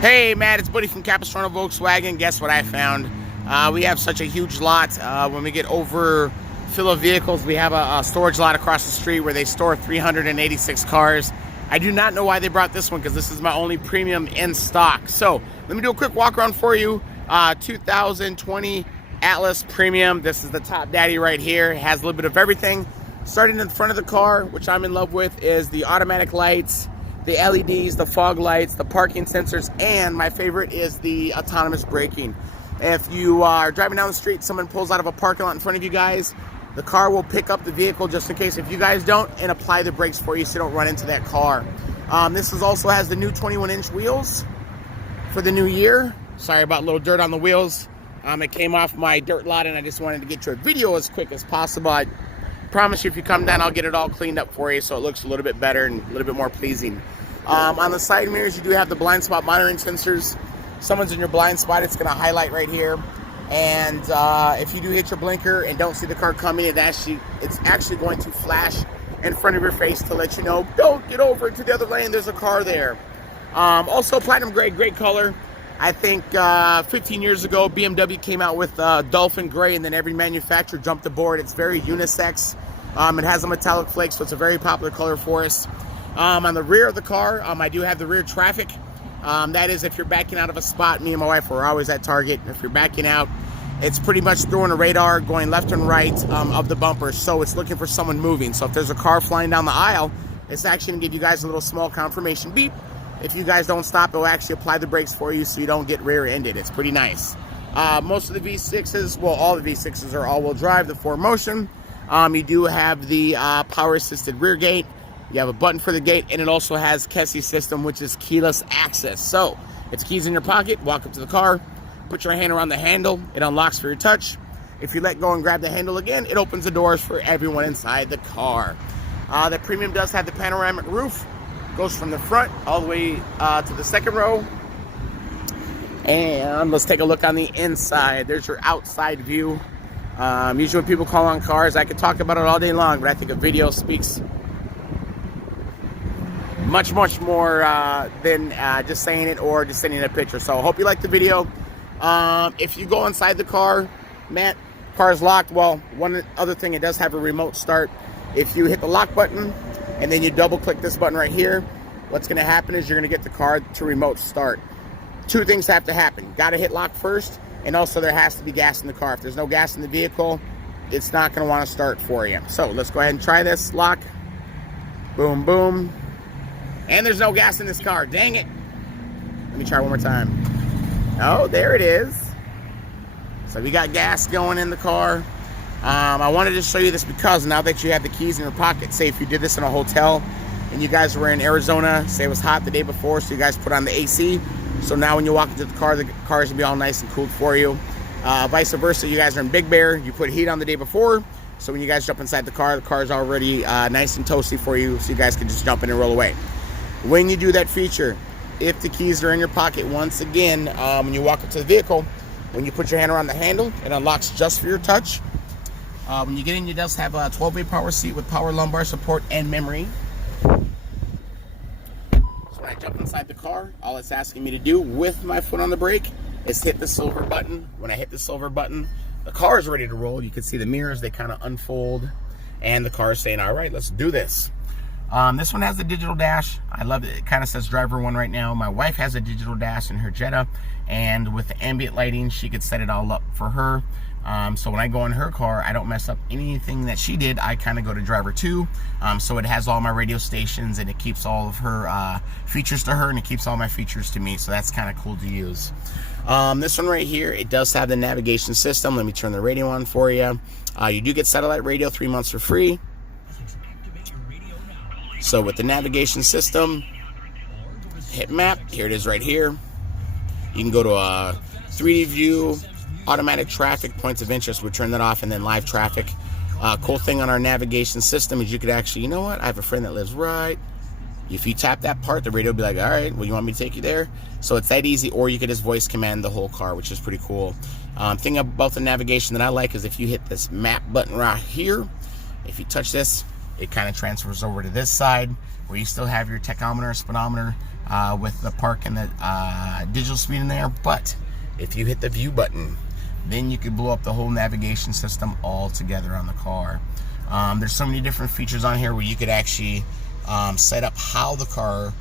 Hey Matt, it's Buddy from Capistrano Volkswagen. Guess what I found? We have such a huge lot. When we get over fill of vehicles, we have a storage lot across the street where they store 386 cars. I do not know why they brought this one because this is my only premium in stock. So let me do a quick walk around for you. 2020 Atlas Premium. This is the top daddy right here. It has a little bit of everything. Starting in the front of the car, which I'm in love with, is the automatic lights, the LEDs, the fog lights, the parking sensors, and my favorite is the autonomous braking. If you are driving down the street, someone pulls out of a parking lot in front of you guys, the car will pick up the vehicle just in case if you guys don't and apply the brakes for you so you don't run into that car. This also has the new 21-inch wheels for the new year. Sorry about a little dirt on the wheels. It came off my dirt lot and I just wanted to get you a video as quick as possible. I promise you if you come down, I'll get it all cleaned up for you so it looks a little bit better and a little bit more pleasing. On the side mirrors, you do have the blind spot monitoring sensors. Someone's in your blind spot, it's going to highlight right here. And if you do hit your blinker and don't see the car coming, it's actually going to flash in front of your face to let you know, don't get over to the other lane, there's a car there. Also, platinum gray, great color. I think 15 years ago, BMW came out with Dolphin Gray, and then every manufacturer jumped aboard. It's very unisex. It has a metallic flake, so it's a very popular color for us. On the rear of the car, I do have the rear traffic. That is if you're backing out of a spot. Me and my wife are always at Target. If you're backing out, it's pretty much throwing a radar going left and right of the bumper, so it's looking for someone moving. So if there's a car flying down the aisle, it's actually going to give you guys a little small confirmation beep. If you guys don't stop, it'll actually apply the brakes for you so you don't get rear-ended. It's pretty nice. Most of the V6s, well, all the V6s are all-wheel drive, the 4Motion. You do have the power-assisted rear gate. You have a button for the gate, and it also has KESI system, which is keyless access. So, it's keys in your pocket, walk up to the car, put your hand around the handle, it unlocks for your touch. If you let go and grab the handle again, it opens the doors for everyone inside the car. The Premium does have the panoramic roof. Goes from the front all the way to the second row. And let's take a look on the inside. There's your outside view. Usually when people call on cars, I could talk about it all day long, but I think a video speaks much more than just saying it or just sending a picture. So I hope you like the video. If you go inside the car, Matt, car's locked. Well, one other thing, it does have a remote start. If you hit the lock button and then you double click this button right here, what's going to happen is you're going to get the car to remote start. Two things have to happen. Got to hit lock first, and also there has to be gas in the car. If there's no gas in the vehicle, it's not going to want to start for you. So let's go ahead and try this. Lock. Boom, boom. And there's no gas in this car. Dang it. Let me try one more time. Oh, there it is. So we got gas going in the car. I wanted to show you this because now that you have the keys in your pocket, say if you did this in a hotel and you guys were in Arizona, say it was hot the day before, so you guys put on the AC. So now when you walk into the car is going to be all nice and cooled for you. Vice versa, you guys are in Big Bear, you put heat on the day before, so when you guys jump inside the car is already nice and toasty for you, so you guys can just jump in and roll away. When you do that feature, if the keys are in your pocket, once again, when you walk up to the vehicle, when you put your hand around the handle, it unlocks just for your touch. When you get in, it does have a 12-way power seat with power lumbar support and memory. So when I jump inside the car, all it's asking me to do with my foot on the brake is hit the silver button. When I hit the silver button, the car is ready to roll. You can see the mirrors, they kind of unfold, and the car is saying, all right, let's do this. This one has the digital dash. I love it. It kind of says driver one right now. My wife has a digital dash in her Jetta, and with the ambient lighting, she could set it all up for her. So when I go in her car, I don't mess up anything that she did. I kind of go to driver two. So it has all my radio stations, and it keeps all of her features to her, and it keeps all my features to me. So that's kind of cool to use. This one right here, it does have the navigation system. Let me turn the radio on for you. You do get satellite radio, 3 months for free. So with the navigation system, hit map. Here it is right here. You can go to a 3D view, automatic traffic, points of interest. We'll turn that off, and then live traffic. Cool thing on our navigation system is you could actually, you know what? I have a friend that lives right. If you tap that part, the radio will be like, all right, well, you want me to take you there? So it's that easy, or you could just voice command the whole car, which is pretty cool. Thing about the navigation that I like is if you hit this map button right here, if you touch this, it kind of transfers over to this side where you still have your tachometer, speedometer with the park and the digital speed in there. But if you hit the view button, then you could blow up the whole navigation system all together on the car. There's so many different features on here where you could actually set up how the car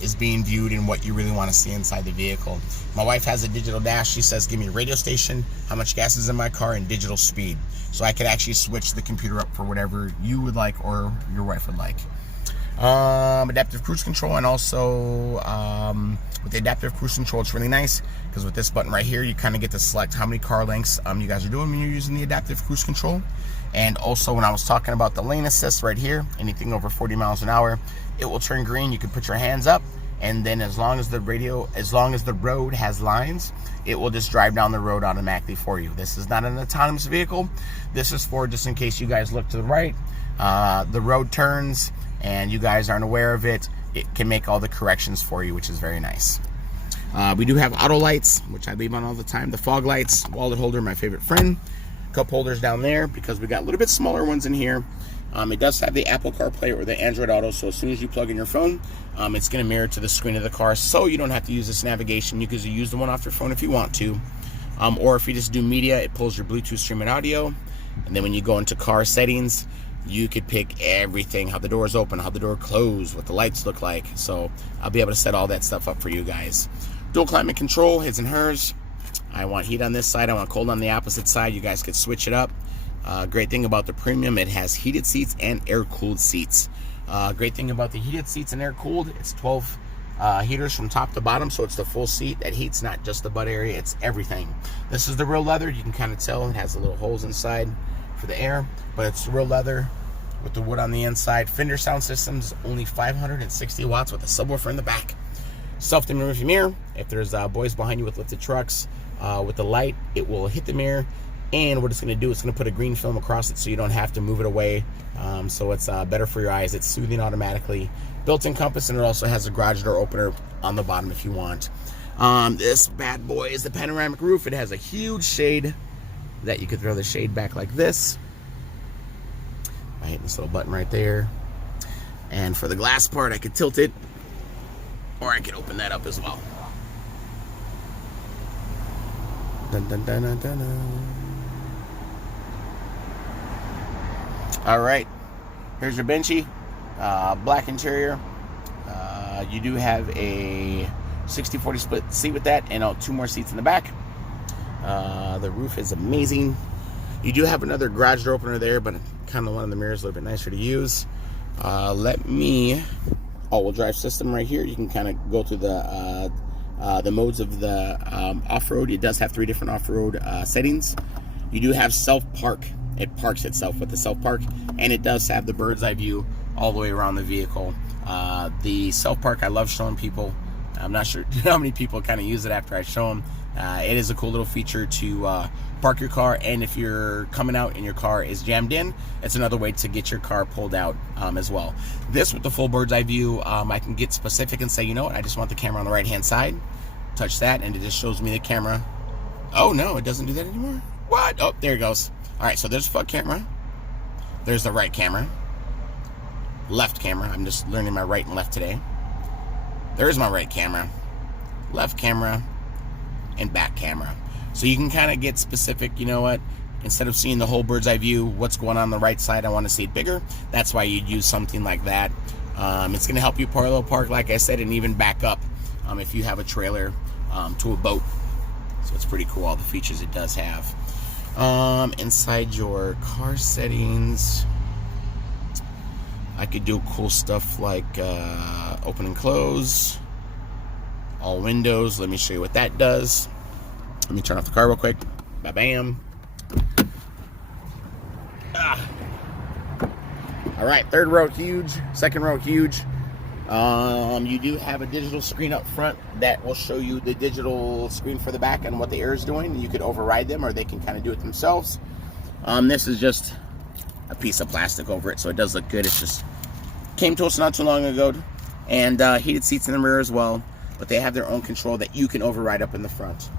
is being viewed and what you really want to see inside the vehicle. My wife has a digital dash. She says, give me a radio station, how much gas is in my car, and digital speed. So I could actually switch the computer up for whatever you would like or your wife would like. Adaptive cruise control, and also with the adaptive cruise control, it's really nice because with this button right here, you kind of get to select how many car lengths you guys are doing when you're using the adaptive cruise control. And also, when I was talking about the lane assist right here, anything over 40 miles an hour, it will turn green. You can put your hands up, and then as long as the road has lines, it will just drive down the road automatically for you. This is not an autonomous vehicle. This is for just in case you guys look to the right, the road turns, and you guys aren't aware of it. It can make all the corrections for you, which is very nice. We do have auto lights, which I leave on all the time. The fog lights, wallet holder, my favorite friend. Cup holders down there because we got a little bit smaller ones in here. It does have the Apple CarPlay or the Android Auto, so as soon as you plug in your phone, it's going to mirror to the screen of the car, so you don't have to use this navigation. You can use the one off your phone if you want to, or if you just do media, it pulls your Bluetooth streaming audio, and then when you go into car settings, you could pick everything, how the doors open, how the door close, what the lights look like. So I'll be able to set all that stuff up for you guys. Dual climate control, his and hers. I want heat on this side, I want cold on the opposite side. You guys could switch it up. Great thing about the Premium, it has heated seats and air-cooled seats. Great thing about the heated seats and air-cooled, it's 12 heaters from top to bottom, so it's the full seat that heats, not just the butt area, it's everything. This is the real leather. You can kind of tell it has the little holes inside for the air, but it's real leather with the wood on the inside. Fender sound systems, only 560 watts with a subwoofer in the back. Self-dimming rearview mirror. If there's boys behind you with lifted trucks, with the light, it will hit the mirror, and what it's going to do, it's going to put a green film across it so you don't have to move it away. So it's better for your eyes. It's soothing automatically. Built-in compass, and it also has a garage door opener on the bottom if you want. This bad boy is the panoramic roof. It has a huge shade that you could throw the shade back like this by hitting this little button right there. And for the glass part, I could tilt it, or I could open that up as well. Dun, dun, dun, dun, dun, dun. All right, here's your benchy, black interior. You do have a 60-40 split seat with that, and 2 more seats in the back. The roof is amazing. You do have another garage door opener there, but kind of one of the mirrors a little bit nicer to use. All-wheel drive system right here. You can kind of go through the modes of the off-road. It does have 3 different off-road settings. You do have self-park. It parks itself with the self-park, and it does have the bird's eye view all the way around the vehicle. The self-park, I love showing people. I'm not sure how many people kind of use it after I show them. It is a cool little feature to park your car, and if you're coming out and your car is jammed in, it's another way to get your car pulled out as well. This, with the full bird's eye view, I can get specific and say, you know what, I just want the camera on the right hand side. Touch that, and it just shows me the camera. Oh no, it doesn't do that anymore. What? Oh, there it goes. All right, so there's the front camera. There's the right camera. Left camera. I'm just learning my right and left today. There's my right camera. Left camera. And back camera. So you can kind of get specific. You know what? Instead of seeing the whole bird's eye view, what's going on the right side, I want to see it bigger. That's why you'd use something like that. It's going to help you parallel park, like I said, and even back up if you have a trailer to a boat. So it's pretty cool, all the features it does have. Inside your car settings, I could do cool stuff like open and close, all windows. Let me show you what that does. Let me turn off the car real quick. Bam. All right, third row huge, second row huge. You do have a digital screen up front that will show you the digital screen for the back and what the air is doing. You could override them, or they can kind of do it themselves. This is just a piece of plastic over it, so it does look good. It just came to us not too long ago. And heated seats in the rear as well, but they have their own control that you can override up in the front.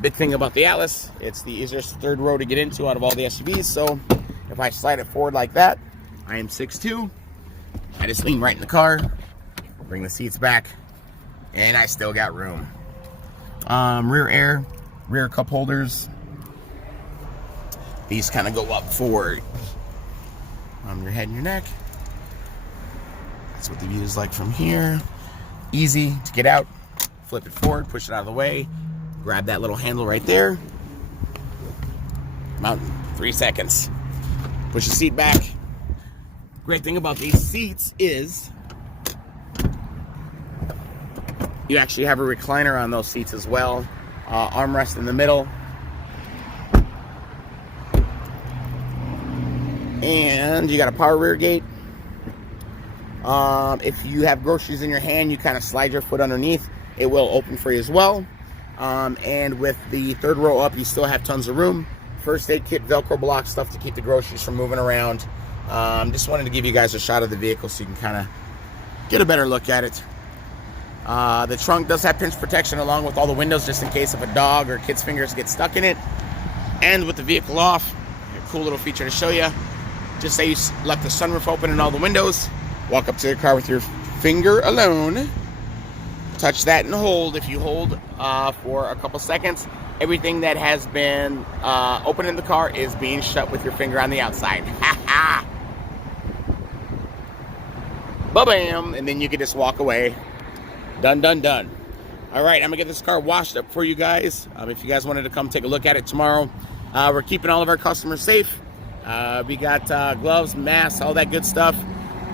Big thing about the Atlas, it's the easiest third row to get into out of all the SUVs. So if I slide it forward like that, I am 6'2". I just lean right in the car, bring the seats back, and I still got room. Rear air, rear cup holders. These kind of go up forward. Your head and your neck. That's what the view is like from here. Easy to get out. Flip it forward, push it out of the way. Grab that little handle right there. About 3 seconds. Push the seat back. Great thing about these seats is you actually have a recliner on those seats as well. Armrest in the middle. And you got a power rear gate. If you have groceries in your hand, you kind of slide your foot underneath. It will open for you as well. And with the third row up, you still have tons of room. First aid kit, Velcro block, stuff to keep the groceries from moving around. Just wanted to give you guys a shot of the vehicle so you can kind of get a better look at it. The trunk does have pinch protection along with all the windows just in case if a dog or kid's fingers get stuck in it. And with the vehicle off, a cool little feature to show you. Just say you left the sunroof open and all the windows. Walk up to the car with your finger alone. Touch that and hold. If you hold for a couple seconds, everything that has been open in the car is being shut with your finger on the outside. Ha ha! Ba-bam! And then you can just walk away. Done, done, done. All right, I'm going to get this car washed up for you guys. If you guys wanted to come take a look at it tomorrow. We're keeping all of our customers safe. We got gloves, masks, all that good stuff.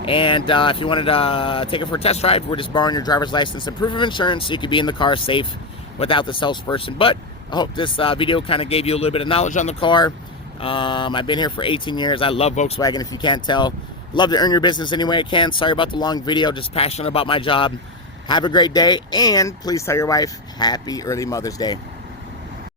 And if you wanted to take it for a test drive, we're just borrowing your driver's license and proof of insurance so you could be in the car safe without the salesperson. But I hope this video kind of gave you a little bit of knowledge on the car. I've been here for 18 years. I love Volkswagen, if you can't tell. Love to earn your business any way I can. Sorry about the long video, just passionate about my job. Have a great day, and please tell your wife, happy early Mother's Day.